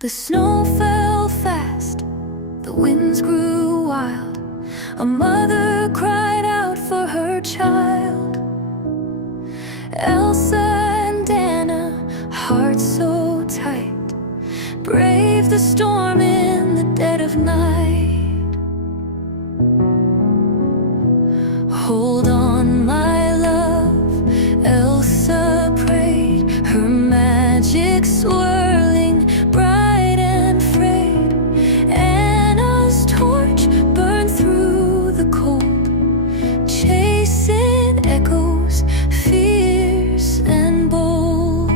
The snow fell fast, the winds grew wild. A mother cried out for her child. Elsa and Anna, hearts so tight, braved the storm in the dead of night. Hold on, my love, Elsa prayed, her magic swirling bright and frayed. Anna's torch burned through the cold, chasing echoes fierce and bold.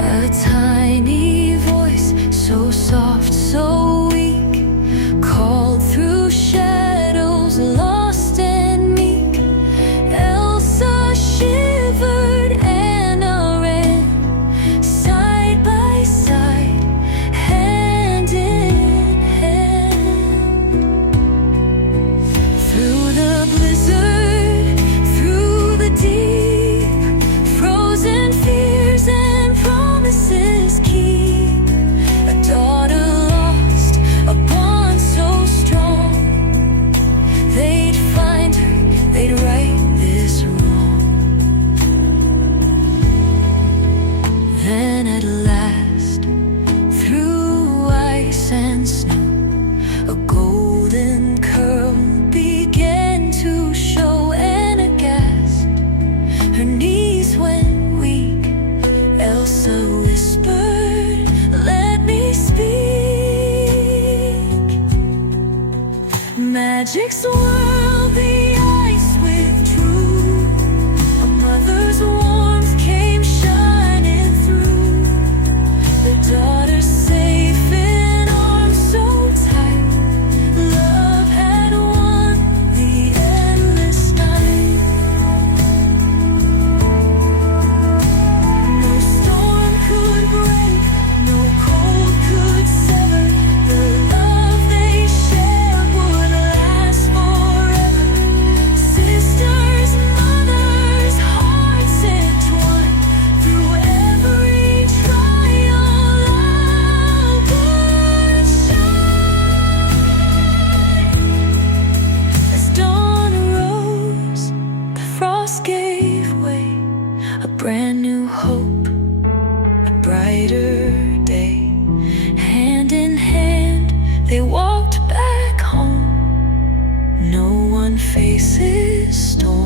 A tiny voice, so soft, so weak, called through shadows, lost and meek. Elsa shivered, Anna ran, side by side, hand in hand. Through the blizzard, through the deep, frozen fears and promises keep. A daughter lost, a bond so strong. They'd find her, they'd right this wrong. Then at last, through ice and snow, a golden curl began to show. Anna gasped, her knees went weak. Elsa whispered, "Let me speak." Magic swirled, the ice withdrew. A mother's warmth came shining through. The daughter safe in arms so tight. Love had won the endless night. No storm could break, no cold could sever. The love they shared would last forever. Sisters, mothers, hearts entwined. Through every trial, love would shine. As dawn arose, the frost gave way. A brand new hope, a brighter day. Hand in hand, they walked back home. No one faces storm.